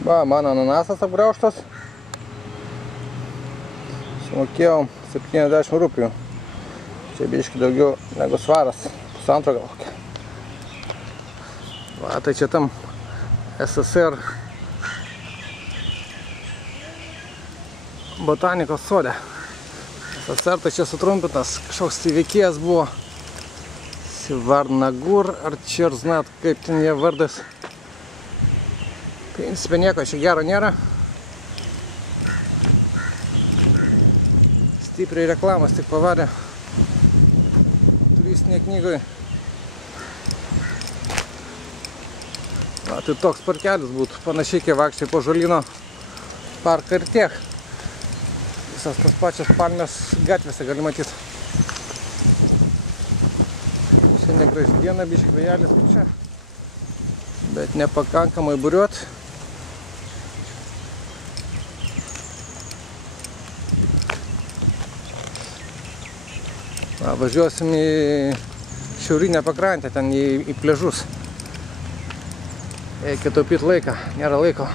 Va, mano ananasas apgraužtas. Sumokėjau 70 rūpių. Čia biški daugiau negu svaras. Pusantro gal kokia. Va, tai čia tam SSR botanikos sode. SSR tai čia sutrumpintas. Kažkoks veikėjas buvo. Sivarnagur, ar Čerznat, kaip ten jie vardas. Principė nieko čia gero nėra. Stipriai reklamas tik pavarė turistinėje knygoje. Va, tai toks parkelis būtų panašiai kaip vaikščiai po Žolyno parką ir tiek. Visas tas pačias palmės gatvėse gali matyti. Šiandien graži diena, biški vėjelis kaip čia, bet nepakankamai buriuot. Va, važiuosim į šiaurinę pakrantę, ten į pliažus. Reikia taupyti laiką, nėra laiko.